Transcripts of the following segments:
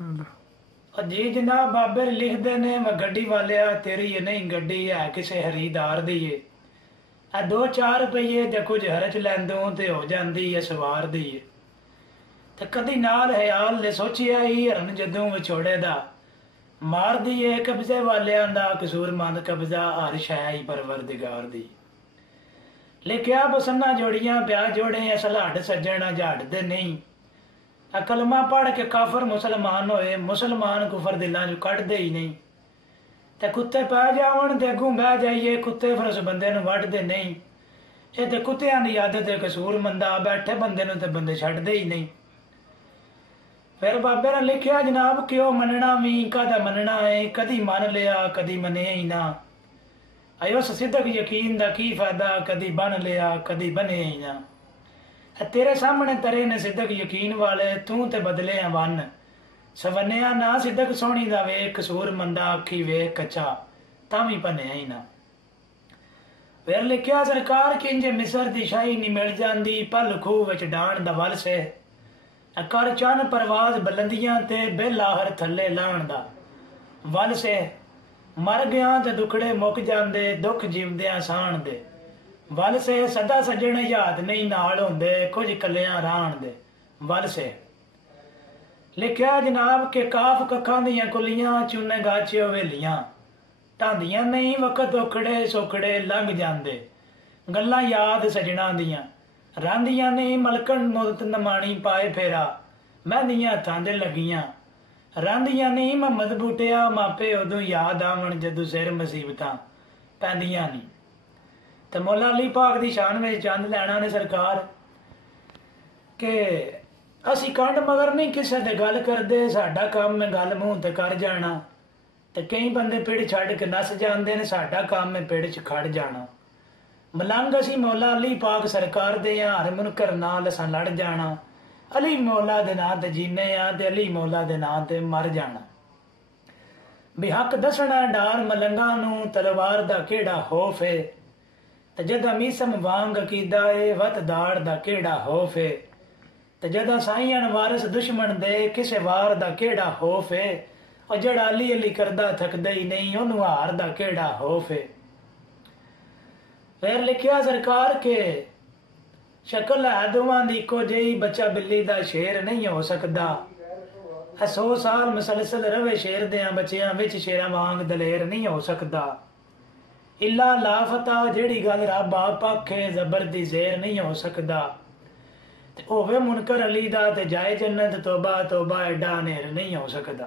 जी जनाब बाबर लिखते ने मैं गड्डी वालिया तेरी ये नहीं गड्डी है किसी खरीदार दी है आ 2-4 रुपये ते कुछ हरच लैंदों ते हो जाती है सवार दी है ते कदी नाल ख्याल ने सोचिया ही हरन जदों विछोड़े दा मार दी है कब्जे वालियां दा कसूरमंद कब्जा हर शै ही परवरदिगार दी लिखिया बसन्ना जोड़ियां ब्याह जोड़े असल हड सज्जन जड़ दे नहीं कलमा पढ़ के काफर मुसलमान होए मुसलमान कुफर दिलों चो कढ़दे ही नहीं ते कुत्ते पै जावन ते अगों बह जाइए कुत्ते फिर उस बंदे नूं वढ़दे नहीं ये ते कुत्तियां दी आदत है कसूर मंदा बैठे बंदे नूं ते बंदे छड्डदे ही नहीं। फिर बाबे ने लिखिया जनाब कि ओ मनना भी कदा मनना है कदी मन लिया कदी मने ही ना आयो सिद्धक यकीन दा की फायदा कदी बन लिया कदी बने ही ना तेरे सामने तरे ने सिद्धक यकीन वाले तू ते बदले वन सवनिया ना सिद्धक सोहनी दा वेख कसूर मंदा अखी वेख कच्चा तावी भनिया ही ना। फिर लिखिया सरकार कि इंजे मिसर दी शाही नहीं मिल जाती पल खूह विच डाण दा वल से कर चन परवाज बुलंदियां ते बिल आहर थले लाण दा वल से मर गया ते दुखड़े मुक जांदे दुख जीवदियां साण दे वल से सदा सज्जण याद नहीं नाल होंदे कुछ कलियां राण दे वल से लिखिया जनाब के काफ कखां दियां कुलियां चूने गाचे हवेलियां ढांदियां नहीं वक्त औखड़े सौखड़े लंघ जांदे गल्लां याद सजना दियां रांदियां नहीं मलकन मुदत नमाणी पाए फेरा महंदियां हत्थां दे लगियां रांदियां नहीं मोहम्मद बूटिया मापे उदों याद आवन जदों सिर मुसीबतां पैंदियां नहीं। तो मौला अली पाक दी शान में चंद लैना ने सरकार के असी कंड मगर नहीं किसी दे गल करदे साडा काम है गल मूंह ते कर जाना ते कई बंदे पिड़ छड़ के नस जांदे ने साडा काम है पिड़ च खड़ जाना मलंग असी मौला अली पाक सरकार दे हर मुनकर नाल असां लड़ जाना अली मौला दे नां ते जीने आ ते अली मौला दे नां ते मर जाना बेहक दसना डार मलंगा नूं तलवार दा केड़ा खौफ है ते जदा मीसम वांग अकीदा है वत दाड़ दा केड़ा खौफ है ते जदा साईं वारिस दुश्मन दे किसे वार दा केड़ा खौफ है और जड़ा अली अली करदा थकदा ही नहीं ओनू हार दा केड़ा खौफ है। फिर लिखिया सरकार के शक्ल है दोवां दी इको जेही बच्चा बिल्ली दा शेर नहीं हो सकदा 100 साल मुसलसल रवे शेर देयां बच्चियां विच शेरां वांग दलेर नहीं हो सकदा इला लाफता जेड़ी गल रब आप आखे जबर दी जेर नहीं हो सकदा ते होवे मुनकर अली दा ते जाए जन्नत तौबा तौबा एडा नेर नहीं हो सकदा।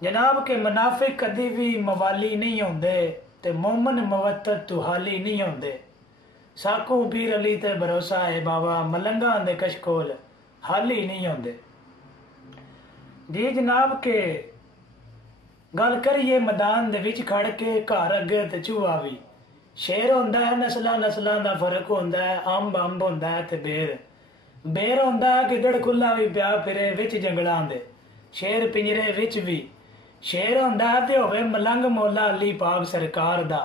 जनाब के मुनाफिक कदी भी मवाली नहीं होंदे ते मोमन मवत्तत तुहाली नहीं होंदे साकू पीर अली ते भरोसा है बाबा मलंगा दे कशकोल हाली नहीं होंदे। जी जनाब के गल करिए मैदान दे विच खड़ के घर अगे ते चूहा भी शेर होंदा है नस्लां नस्लां दा फर्क होंदा है अंब अंब होंदा है ते बेर बेर होंदा है गिदड़ खुला भी प्या फिरे विच जंगलां दे शेर पिंजरे विच भी शेर होंदा है ते होवे मलंग मौला अली पाक सरकार दा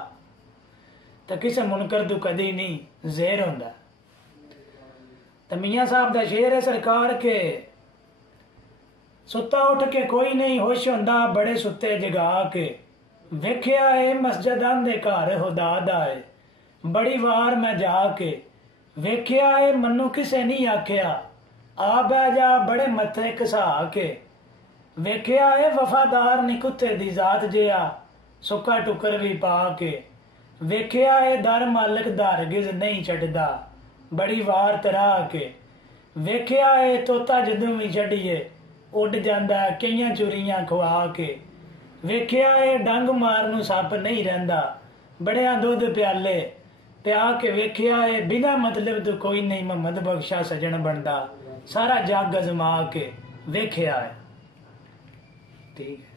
ते किसे मुनकर तू कदी नहीं जेर होंदा ते मियां साहब दा शेर है सरकार के सुता उठ के कोई नहीं होश होंदा बड़े सुते जगा के वेख्या है मस्जिद आंदे घर खुदा दा है बड़ी वार मैं जाके वेख्या है मनु किसे नहीं आख्या आ बह जा बड़े मथे घसा के वेख्या है वफादार नी कुत्ते दी जात जिया सुक्का टुकर भी पा के वेख्या है दर मालिक दर गिज नहीं छड्डदा बड़ी वार तरा के वेख्या है तोता जदों भी छड्डीए उड़ जांदा कईयां चुरियां खुआ के वेख्या है डंग मारनू सप नहीं रहिंदा बड़िया दुध प्याले प्या के वेख्या है बिना मतलब तो कोई नहीं मोहम्मद बख्शा सजन बनदा सारा जग अजमा के वेख्या है। ठीक है।